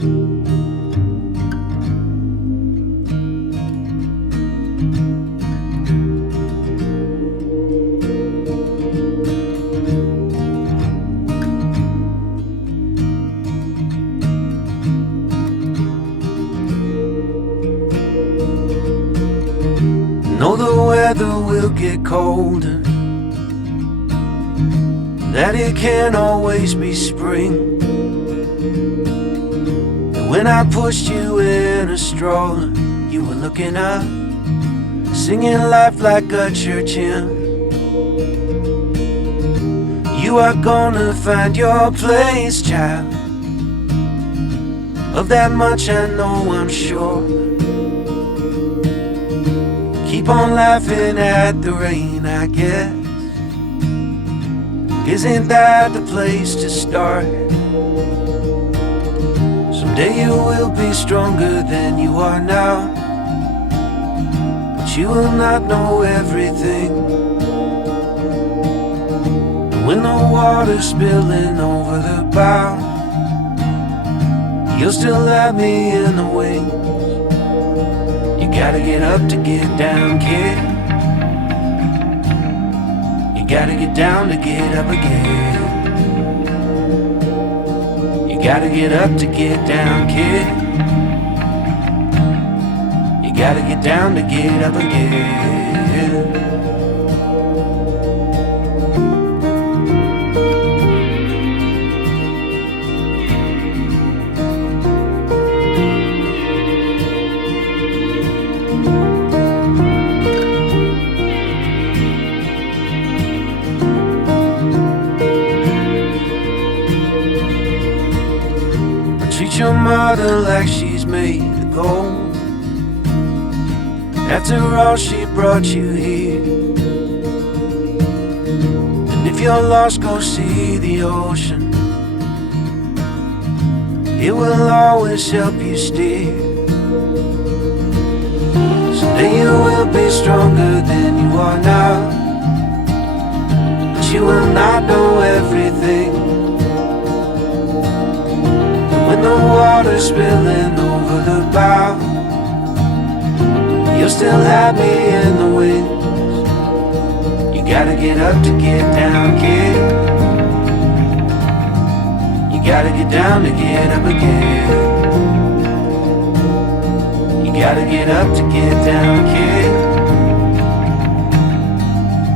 Know the weather will get colder, that it can't always be spring. And when I pushed you in a stroller, you were looking up, singing life like a church hymn. You are gonna find your place, child. Of that much I know, I'm sure. Keep on laughing at the rain, I guess. Isn't that the place to start? Someday you will be stronger than you are now, but you will not know everything. And when the water's spilling over the bow, you'll still have me in the wings. You gotta get up to get down, kid. You gotta get down to get up again. You gotta get up to get down, kid. You gotta get down to get up again. Treat your mother like she's made of gold. After all, she brought you here. And if you're lost, go see the ocean. It will always help you steer. Someday you will be stronger than you are now, but you will not know everything. When the water's spilling over the bow, you'll still have me in the wings. You gotta get up to get down, kid. You gotta get down to get up again. You gotta get up to get down, kid.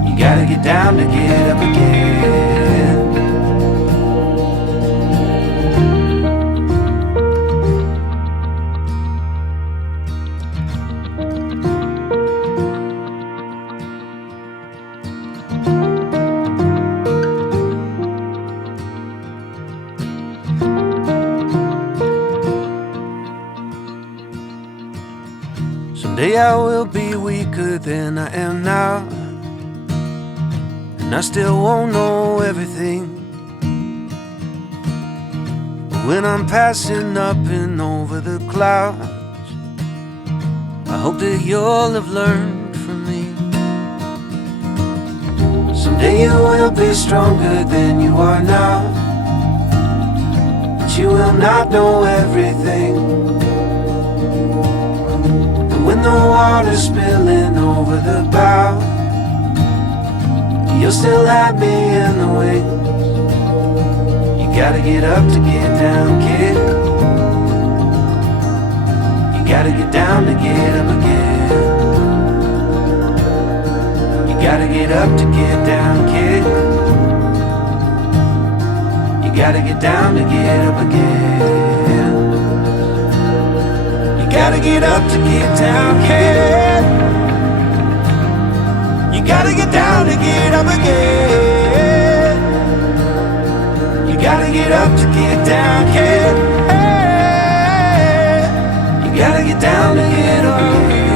You gotta get down to get up again. Someday I will be weaker than I am now, and I still won't know everything. But when I'm passing up and over the clouds, I hope that you'll have learned from me. Someday you will be stronger than you are now, but you will not know everything. When the water's spilling over the bow, you'll still have me in the wings. You gotta get up to get down, kid. You gotta get down to get up again. You gotta get up to get down, kid. You gotta get down to get up again. You gotta get up to get down, kid. You gotta get down to get up again. You gotta get up to get down, kid. Hey, you gotta get down to get up again.